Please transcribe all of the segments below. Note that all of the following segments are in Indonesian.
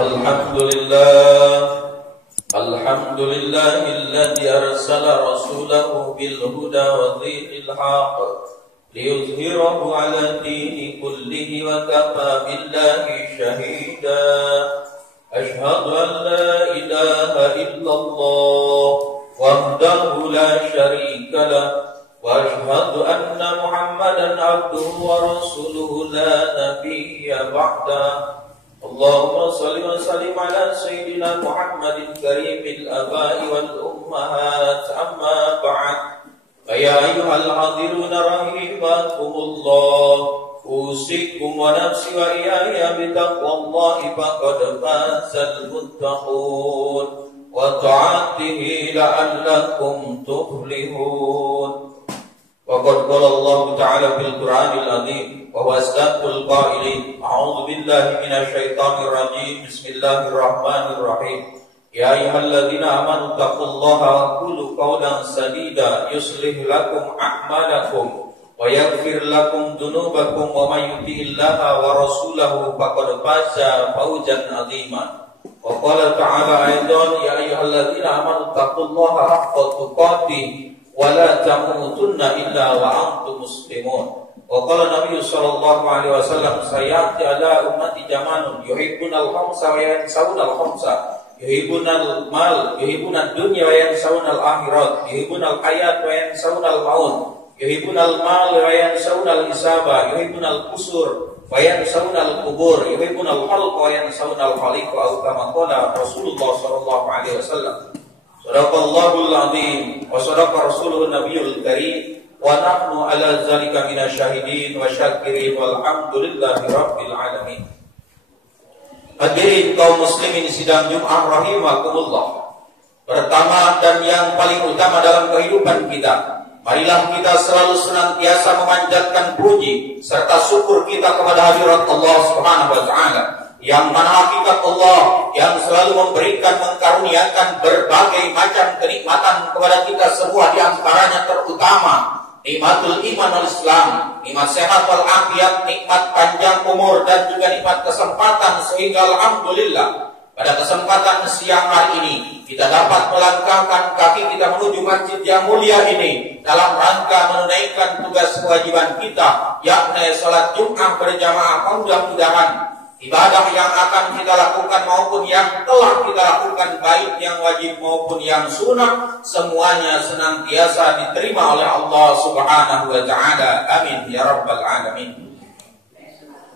Alhamdulillahilladzi arsala rasulahu bil huda wa dhinil haqq liyuzhirahu 'ala dini kullihi wa kafa billahi shahida. Ashhadu an la ilaha illallah wahdahu la syarika lah wa ashhadu anna Muhammadan abduhu wa rasuluhu la nabiyya ba'da. Allahumma salli wa sallim ala sayyidina Muhammadin karimil abai wal ummahat, amma ba'd. Ya ayyuhal hadiruna rahimakumullah, usikum wa nafsi wa iyaya bitaqwallahi faqad fazal muttaqun wa ta'atihi la'allakum tuflihun. Waqad qala Allah Ta'ala fil Qur'anil Azim wa huwa asdaqul qailin. A'udzu billahi minasy syaithanir rajim. Bismillahirrahmanirrahim. Ya ayyuhalladzina amanu taqullaha wa qulu qawlan sadida yuslih lakum a'malakum wa yaghfir lakum dhunubakum wa may yuti'illaha wa rasulahu faqad faza fawzan 'azima. Wa qala ta'ala aidan ya ayyuhalladzina amanu taqullaha haqqa tuqatih wa la tamutunna illa wa antum muslimun. Wa qala Nabi sallallahu alaihi wasallam sayati ala ummati zamanun yuhibbunal khamsa wa yansawunal khamsa, yuhibbunal mal, yuhibbunad dunya wa yansawunal akhirat, yuhibbunal hayat wa yansawunal maut, yuhibbunal mal wa yansawunal hisaba, yuhibbunal qusur wa yansawunal qubur, yuhibbunal khalqa wa yansawunal khaliqa, atau kama qala Rasulullah sallallahu alaihi wasallam. Sadaqallahul azim wa sadaqa rasuluhun nabiyul karim wa nahnu ala zalika minasyahidin wa syakirin walhamdulillahi rabbil alamin. Hadirin kaum muslimin sidang Jumat rahimakumullah. Pertama dan yang paling utama dalam kehidupan kita, marilah kita selalu senantiasa memanjatkan puji serta syukur kita kepada hadirat Allah Subhanahu wa taala, yang mana hakikat Allah yang selalu memberikan, mengkaruniakan berbagai macam kenikmatan kepada kita semua, di antaranya terutama nikmatul iman wal Islam, nikmat sehat wal afiat, nikmat panjang umur dan juga nikmat kesempatan, sehingga alhamdulillah pada kesempatan siang hari ini kita dapat melangkahkan kaki kita menuju masjid yang mulia ini dalam rangka menunaikan tugas kewajiban kita, yakni salat Jumat berjamaah. Mudah-mudahan ibadah yang akan kita lakukan maupun yang telah kita lakukan, baik yang wajib maupun yang sunnah, semuanya senantiasa diterima oleh Allah Subhanahu wa taala. Amin ya rabbal alamin.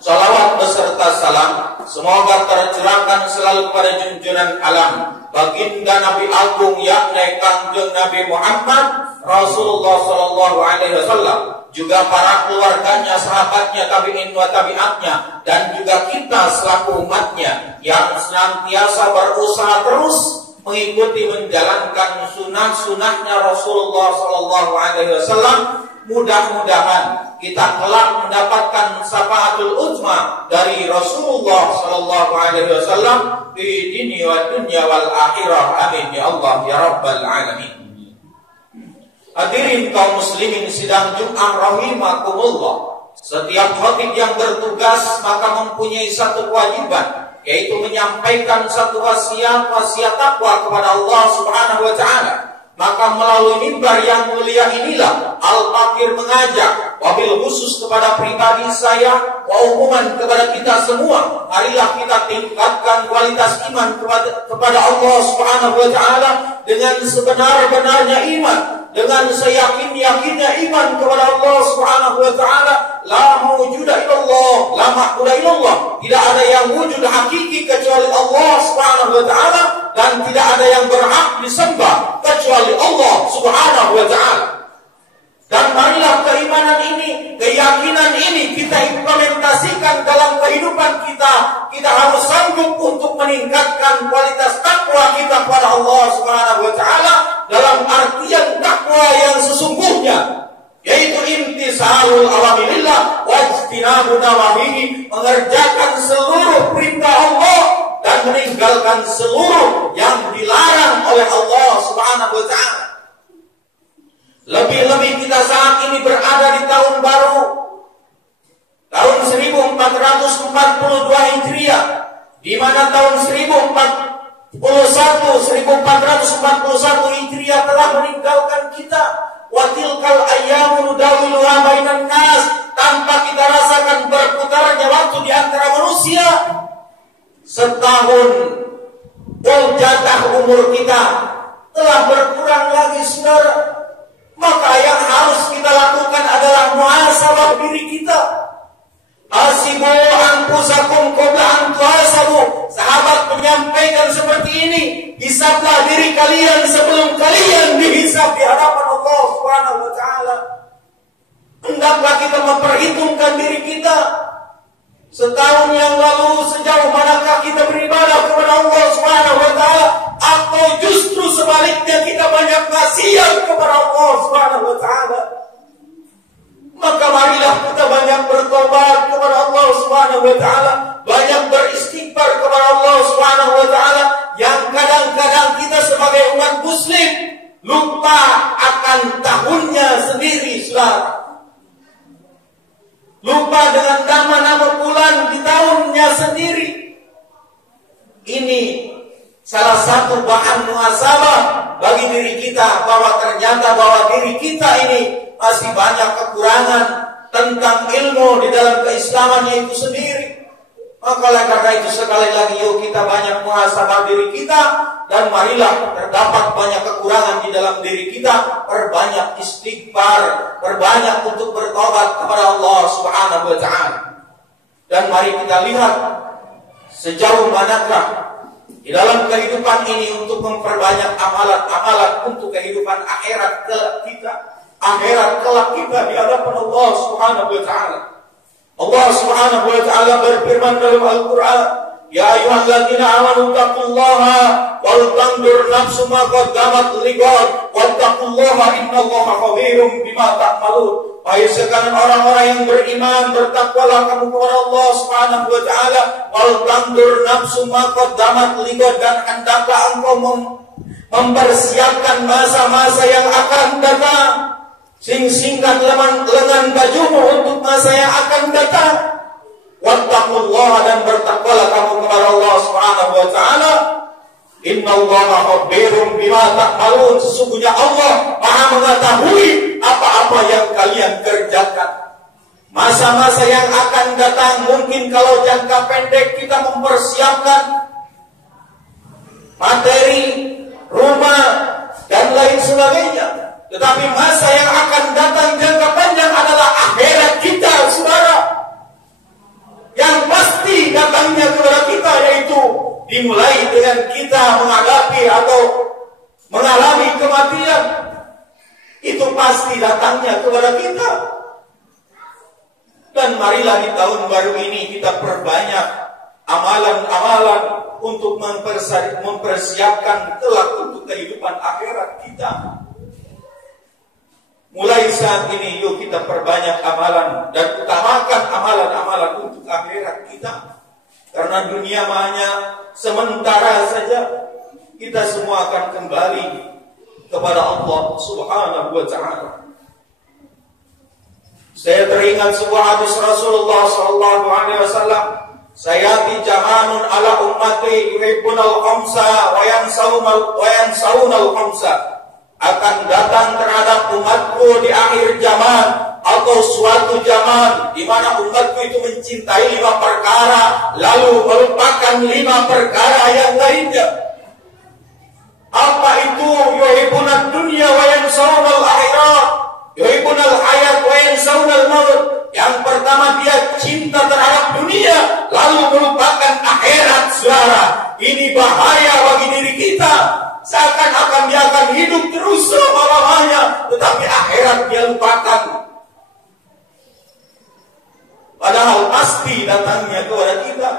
Salawat beserta salam semoga tercurahkan selalu kepada junjungan alam, baginda Nabi Agung, yakni Kanjeng Nabi Muhammad Rasulullah sallallahu alaihi wasallam, juga para keluarganya, sahabatnya, tabi'in wa tabi'atnya, dan juga kita selaku umatnya yang senantiasa berusaha terus mengikuti menjalankan sunnah-sunnahnya Rasulullah sallallahu alaihi wasallam. Mudah-mudahan kita kelak mendapatkan syafaatul uzma dari Rasulullah sallallahu alaihi wasallam di dunia wa dunya wal akhirah. Amin ya Allah ya rabbal alamin. Hadirin kaum muslimin sidang Jumat rahimakumullah. Setiap khatib yang bertugas maka mempunyai satu kewajiban, yaitu menyampaikan satu wasiat takwa kepada Allah Subhanahu wa taala. Maka melalui mimbar yang mulia inilah Al-Fakir mengajak, wabil khusus kepada pribadi saya, wa umuman kepada kita semua, marilah kita tingkatkan kualitas iman kepada Allah Subhanahu wa taala dengan sebenar-benarnya iman, dengan seyakin-yakinnya iman kepada Allah Subhanahu wa taala. La mawjuda illallah, la ma'buda illallah. Tidak ada yang wujud hakiki kecuali Allah Subhanahu wa taala, dan tidak ada yang berhak disembah kecuali Allah Subhanahu wa taala. Dan marilah keimanan ini, keyakinan ini kita implementasikan dalam kehidupan kita. Kita harus sanggup untuk meningkatkan kualitas takwa kita kepada Allah Subhanahu wa taala dalam artian takwa yang sesungguhnya, yaitu intisarul awamirillah wajtinabu nawahihi, mengerjakan seluruh perintah Allah dan meninggalkan seluruh yang dilarang oleh Allah Subhanahu wa taala. Lebih-lebih kita saat ini berada di tahun baru, tahun 1442 Hijriah, di mana tahun 1441 Hijriah telah meninggalkan kita. Wa tilkal ayyamu nudawiluha bainan nas, tanpa kita rasakan berputarnya waktu di antara manusia. Setahun jatah umur kita telah berkurang lagi, saudara. Maka yang harus kita lakukan adalah muhasabah diri kita. Hasibu anfusakum qabla an tuhasabu. Sahabat menyampaikan seperti ini, hisablah diri kalian sebelum kalian dihisab di hadapan Allah Subhanahu wa taala. Hendaklah kita memperhitungkan diri kita. Setahun yang lalu sejauh manakah kita beribadah kepada Allah Subhanahu wa taala, atau justru sebaliknya kita banyak maksiat kepada Allah Subhanahu wa taala. Maka marilah kita banyak bertobat kepada Allah Subhanahu wa taala, banyak beristighfar kepada Allah Subhanahu wa taala, yang kadang-kadang kita sebagai umat muslim lupa akan tahunnya sendiri, saudara. Lupa dengan nama-nama bulan di tahunnya sendiri. Ini salah satu bahan muhasabah bagi diri kita, bahwa ternyata bahwa diri kita ini masih banyak kekurangan tentang ilmu di dalam keislamannya itu sendiri. Maka karena itu sekali lagi yuk kita banyak muhasabah diri kita, dan marilah terdapat banyak kekurangan di dalam diri kita, perbanyak istighfar, perbanyak untuk bertobat kepada Allah Subhanahu wa taala. Dan mari kita lihat sejauh manakah di dalam kehidupan ini untuk memperbanyak amalan-amalan untuk kehidupan akhirat kelak kita. Akhirat kelak kita di hadapan Allah Subhanahu wa taala. Allah Subhanahu wa taala berfirman dalam Al-Qur'an, "Ya ayyuhalladzina amanu taqullaha wal tanzur nafsum ma qaddamat lighad wattaqullaha innallaha khabirum bima ta'malun." Hai sekalian orang-orang yang beriman, bertakwalah kamu kepada Allah Subhanahu wa taala, wal tanzur nafsum ma qaddamat lighad, dan hendaklah engkau mempersiapkan masa-masa yang akan datang. Singkat lengan bajumu untuk masa yang akan datang. Wattaqullaha, dan bertakwalah kamu kepada Allah Subhanahu wa taala. Innallaha khabirum bima ta'malun. Sesungguhnya Allah Maha mengetahui apa-apa yang kalian kerjakan. Masa-masa yang akan datang, mungkin kalau jangka pendek kita mempersiapkan materi, rumah, dan lain sebagainya. Tetapi masa yang akan datang jangka panjang adalah akhirat kita, saudara. Yang pasti datangnya kepada kita, yaitu dimulai dengan kita menghadapi atau mengalami kematian. Itu pasti datangnya kepada kita. Dan marilah di tahun baru ini kita perbanyak amalan-amalan untuk mempersiapkan kelak untuk kehidupan akhirat kita. Mulai saat ini yuk kita perbanyak amalan dan utamakan amalan-amalan untuk akhirat kita. Karena dunia hanya sementara saja. Kita semua akan kembali kepada Allah Subhanahu wa taala. Saya teringat sebuah hadis Rasulullah sallallahu alaihi wasallam, "Sayati zamanun ala ummati yuhibbunal khamsa wa yansaunal khamsa." Akan datang terhadap umatku di akhir zaman atau suatu zaman di mana umatku itu mencintai 5 perkara lalu melupakan 5 perkara yang lainnya. Apa itu? Yuhibbunad dunya wa yansaunal akhirat, yuhibbunal hayat wa yansaunal maut. Yang pertama, dia cinta terhadap dunia lalu melupakan akhirat, saudara. Ini bahaya bagi diri kita. Seakan-akan dia akan hidup terus selama-lamanya, tetapi akhirat dia lupakan. Padahal pasti datangnya kepada kita.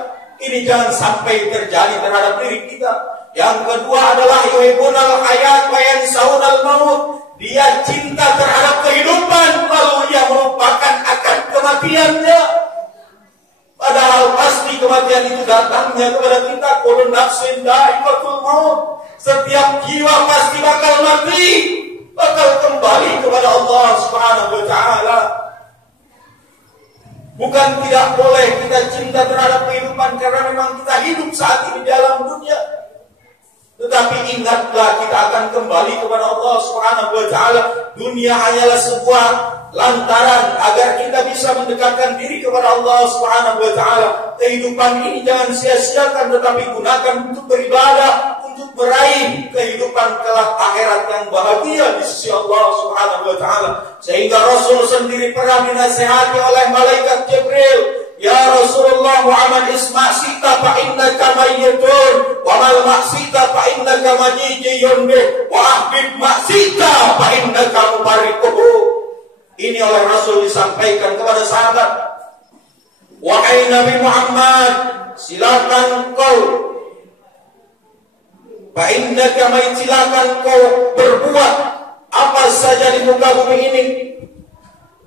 Ini jangan sampai terjadi terhadap diri kita. Yang kedua adalah yuhibbunal hayat wa yansaunal maut. Dia cinta terhadap kehidupan lalu dia melupakan akan kematiannya. Padahal pasti kematian itu datangnya kepada kita. Kullu nafsin dha'iqatul maut. Setiap jiwa pasti bakal mati, bakal kembali kepada Allah Subhanahu wa taala. Bukan tidak boleh kita cinta terhadap kehidupan karena memang kita hidup saat ini di dalam dunia. Tetapi ingatlah kita akan kembali kepada Allah Subhanahu wa taala. Dunia hanyalah sebuah lantaran agar kita bisa mendekatkan diri kepada Allah Subhanahu wa taala. Kehidupan ini jangan sia-siakan tetapi gunakan untuk beribadah, untuk meraih kehidupan kelak akhirat yang bahagia di sisi Allah Subhanahu wa taala. Sehingga Rasul sendiri pernah dinasihati oleh malaikat Jibril, "Ya Rasulullah Muhammad isma'sita fa innaka mayyitun wa mal ma'sita fa innaka majijiyun wa ahbib ma'sita fa innaka mubarikuhu." Ini oleh Rasul disampaikan kepada sahabat, "Wahai Nabi Muhammad, silakan kau fa innaka mayyit, silakan kau berbuat apa saja di muka bumi ini.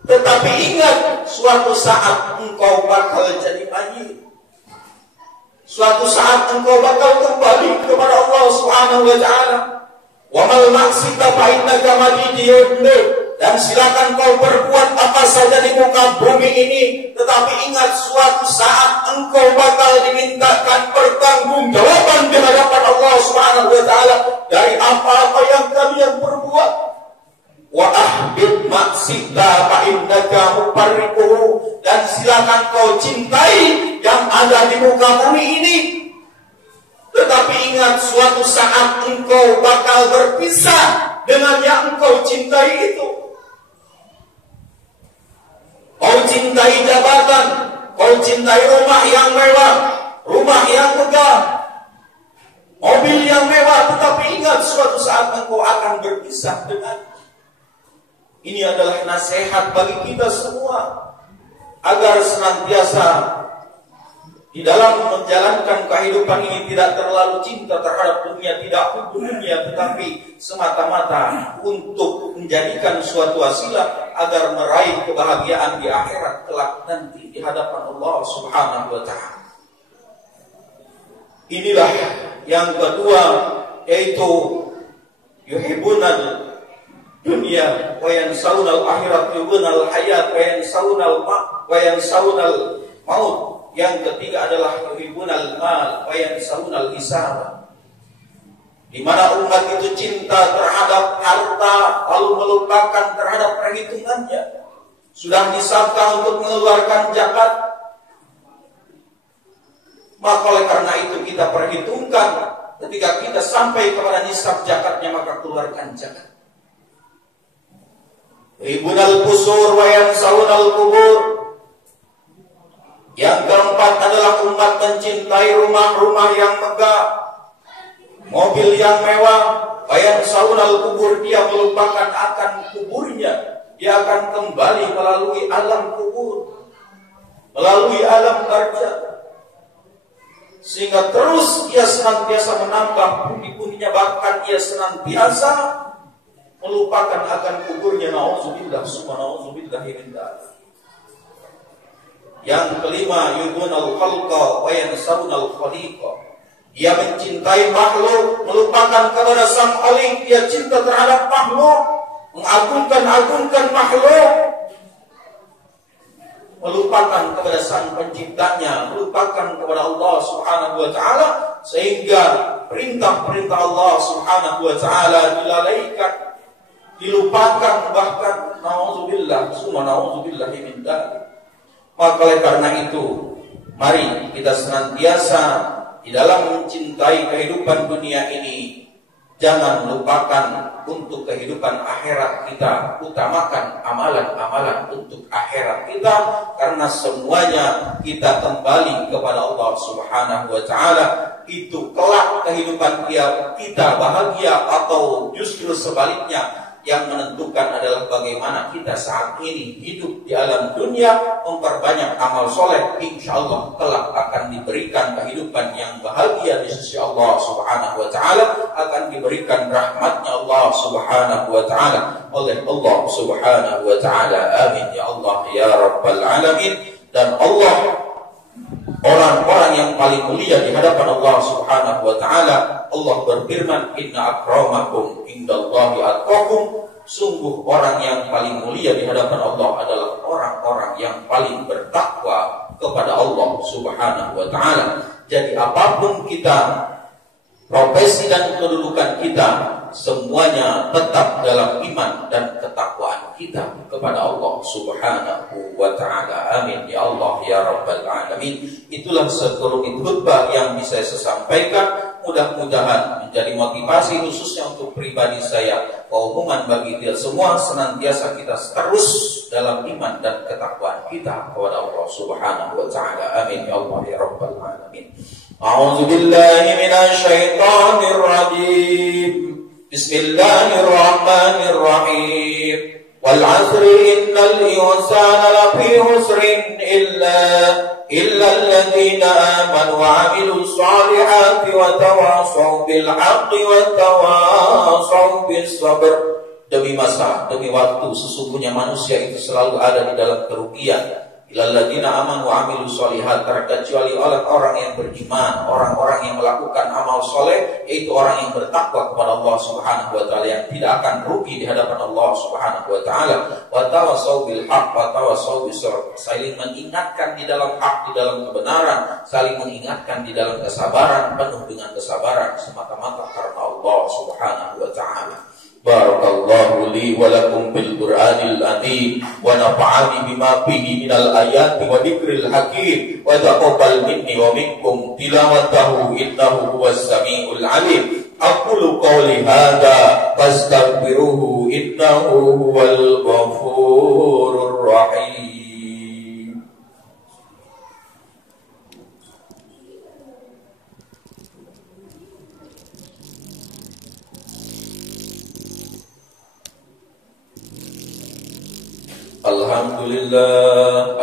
Tetapi ingat, suatu saat engkau bakal jadi mayit. Suatu saat engkau bakal kembali kepada Allah Subhanahu wa taala. Wa mal ma'sita fa innaka majidiyun." Dan silakan kau berbuat apa saja di muka bumi ini, tetapi ingat suatu saat engkau bakal dimintakan pertanggungjawaban di hadapan Allah Subhanahu wa taala dari apa-apa yang kalian perbuat. Wa ahbib ma'sita fa innaka mubarikuhu. Dan silakan kau cintai yang ada di muka bumi ini, tetapi ingat suatu saat engkau bakal berpisah dengan yang engkau cintai itu. Kau cintai jabatan, kau cintai rumah yang mewah, rumah yang megah, mobil yang mewah, tetapi ingat suatu saat engkau akan berpisah dengan. Ini adalah nasihat bagi kita semua agar senantiasa di dalam menjalankan kehidupan ini tidak terlalu cinta terhadap dunia, tidak untuk dunia, tetapi semata-mata untuk menjadikan suatu wasilah agar meraih kebahagiaan di akhirat kelak nanti di hadapan Allah Subhanahu wa taala. Inilah yang kedua, yaitu yuhibbunal dunya wa yansaunal akhirat, yuhibbunal hayat wa yansaunal maut. Yang ketiga adalah yuhibbunal mal wa yansaunal hisab. Di mana umat itu cinta terhadap harta lalu melupakan terhadap perhitungannya. Sudah disabkan untuk mengeluarkan zakat, maka oleh karena itu kita perhitungkan ketika kita sampai kepada nisab zakatnya, maka keluarkan zakat. Yuhibbunal qusur wa yansaunal qubur. Yang keempat adalah umat mencintai rumah-rumah yang megah, mobil yang mewah, bayan saunal kubur, dia melupakan akan kuburnya. Dia akan kembali melalui alam kubur, melalui alam barzakh, sehingga terus ia senantiasa menambah pundi-pundinya, bahkan ia senantiasa melupakan akan kuburnya. Nauzubillah, summa nauzubillahi min dzalik. Yang kelima, yuhibbunal khalqa wa yansaunal khaliqa. Dia mencintai makhluk, melupakan kepada sang khaliq. Dia cinta terhadap makhluk, mengagungkan makhluk, melupakan kepada sang penciptanya, melupakan kepada Allah Subhanahu wa taala, sehingga perintah-perintah Allah Subhanahu wa taala dilalaikan, dilupakan, bahkan nauzubillah, summa nauzubillahi min dzalik. Maka oleh karena itu, mari kita senantiasa di dalam mencintai kehidupan dunia ini, jangan lupakan untuk kehidupan akhirat kita. Utamakan amalan-amalan untuk akhirat kita, karena semuanya kita kembali kepada Allah Subhanahu wa taala. Itu kelak kehidupan kita bahagia atau justru sebaliknya. Yang menentukan adalah bagaimana kita saat ini hidup di alam dunia, memperbanyak amal soleh. Insya Allah kelak akan diberikan kehidupan yang bahagia di sisi Allah Subhanahu wa taala, akan diberikan rahmatnya Allah Subhanahu wa taala oleh Allah Subhanahu wa taala. Amin ya Allah ya rabbal alamin. Dan Allah, orang-orang yang paling mulia di hadapan Allah Subhanahu wa taala, Allah berfirman, "Inna akramakum indallahi atqakum." Sungguh orang yang paling mulia di hadapan Allah adalah orang-orang yang paling bertakwa kepada Allah Subhanahu wa taala. Jadi apapun kita, profesi dan kedudukan kita, semuanya tetap dalam iman dan ketakwaan kita kepada Allah Subhanahu wa taala. Amin ya Allah ya rabbal alamin. Itulah sekelumit khutbah yang bisa saya sampaikan. Mudah-mudahan menjadi motivasi khususnya untuk pribadi saya, keumuman bagi kita semua, senantiasa kita terus dalam iman dan ketakwaan kita kepada Allah Subhanahu wa taala. Amin ya Allah ya rabbal alamin. A'udzu billahi minasy syaithanir rajim. Bismillahirrahmanirrahim. Wal 'asri innal insana lafi khusrin illa alladziina aamanu wa 'amilus shaalihati wa tawassaw bil haqqi wa tawassaw bis sabr. Demi masa, demi waktu, sesungguhnya manusia itu selalu ada di dalam kerugian. Illalladzina amanu wa 'amilus shalihat, terkecuali orang yang beriman, orang-orang yang melakukan amal soleh, yaitu orang yang bertakwa kepada Allah Subhanahu wa taala, yang tidak akan rugi di hadapan Allah Subhanahu wa taala. Wa tawassaw bil haqq wa tawassaw bis sabr, saling mengingatkan di dalam hak, di dalam kebenaran, saling mengingatkan di dalam kesabaran, penuh dengan kesabaran semata-mata karena Allah Subhanahu wa taala. Barakallahu li wa lakum bil Qur'anil azim wa nafa'ani bima fihi minal ayati wa dzikril hakim wa taqabbal minni wa minkum tilawatahu innahu huwas samiul alim. Aqulu qawli hadza fastaghfiruhu innahu huwal ghafurur rahim. Alhamdulillah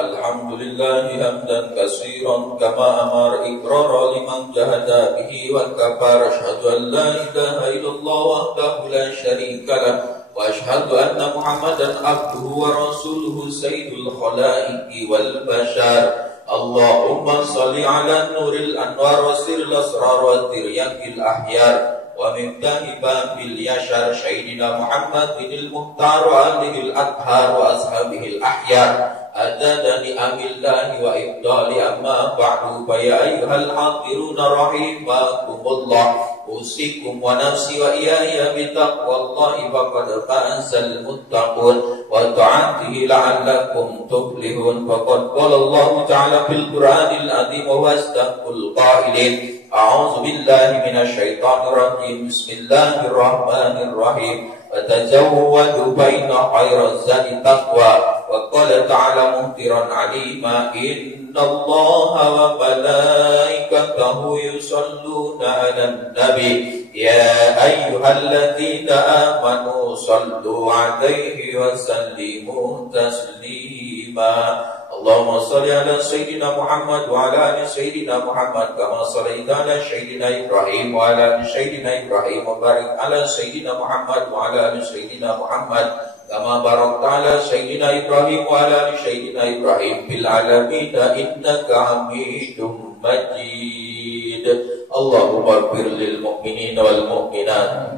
hamdan katsiran kama amara iqrara liman jahada bihi wa kafara. Asyhadu an la ilaha illallah wahdahu la syarika lah wa asyhadu anna Muhammadan abduhu wa rasuluhu sayyidul khalaiqi wal bashar. Allahumma shalli ala nuril anwar wa sirril asrar wa tiryakil ahyar wa miftahi babil yashar sayyidina Muhammadil muhtar wa alihil athhar wa ashabihil ahyar adada ni'amillahi wa ibdali amma ba'du. Ya ayyuhal hadiruna rahimakumullah, usikum wa nafsi wa iyaya bitaqwallahi faqad fazal muttaqun wa ta'atihi la'allakum tuflihun. Faqad qala Allah ta'ala fil Qur'anil azim wa wasdaqul qailin. A'udzu billahi minasy syaithanir rajim. Bismillahirrahmanirrahim. Wa tazawwadu baina khairaz zadi taqwa. Wa qala ta'ala muhtiran 'alima innallaha wa malaikatahu yusholluna 'alan nabi ya ayyuhalladzina amanu shallu 'alaihi wa sallimu taslima. Allahumma salli ala sayyidina Muhammad wa ala ali sayyidina Muhammad kama sallaita ala sayyidina Ibrahim wa ala ali sayyidina Ibrahim wa barik ala sayyidina Muhammad wa ala ali sayyidina Muhammad kama barakta ala sayyidina Ibrahim wa ala ali sayyidina Ibrahim fil alamin innaka Hamidum Majid. Allahumma ighfir lil mu'minina wal mu'minat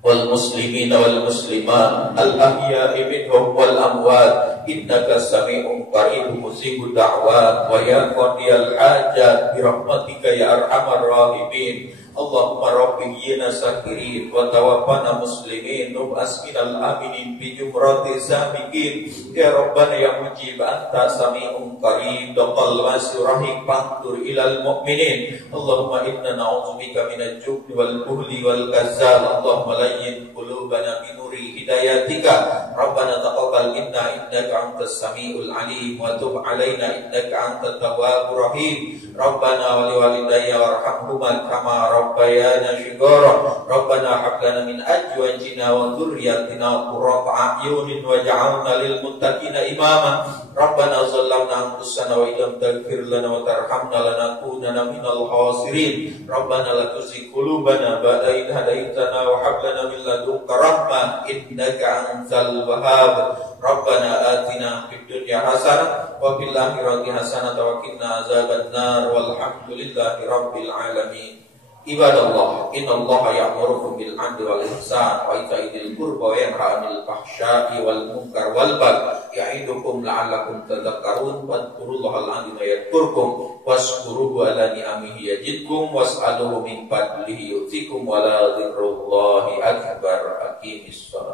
wal muslimina wal muslimat al ahya'i minhum wal amwat innaka sami'un qaribun mujibud da'wat wa ya qadiyal hajat bi rahmatika ya arhamar rahimin. Allahumma rabbiyina sakirin wa tawaffana muslimin wa askinal aminin bi jumrati sabiqin ya rabbana ya mujib anta sami'un qarib daqal wasurahim faqdur ilal mu'minin. Allahumma inna na'udzubika minal jubni wal buhli wal kazzal. Allahumma layyin qulubana bi nuri hidayatika. Rabbana taqabbal minna innaka antas samiul alim wa tub alaina innaka antat tawwabur rahim. Rabbana wa liwalidayya warhamhuma kama rabbayana shighara. Rabbana hab lana min azwajina wa dhurriyyatina qurrata a'yunin waj'alna lil muttaqina imama. Rabbana zalamna anfusana wa illam taghfir lana wa tarhamna lanakunanna minal khasirin. Rabbana la tuzigh qulubana ba'da idh hadaytana wa hab lana min ladunka rahmah innaka antal wahhab. Rabbana atina fid dunya hasanah wa fil akhirati hasanah wa qina azabannar walhamdulillahi rabbil alamin. Ibadallah, innallaha ya'murukum bil 'adli wal ihsan wa ita'i dzil qurba wa yanha 'anil fahsya'i wal munkar wal baghi ya'idukum la'allakum tadhakkarun wadhkurullahal 'azima yadhkurkum washkuruhu 'ala ni'amihi yazidkum was'aluhu min fadlihi yu'tikum wa la dzikrullahi akbar. Aqimis shalah.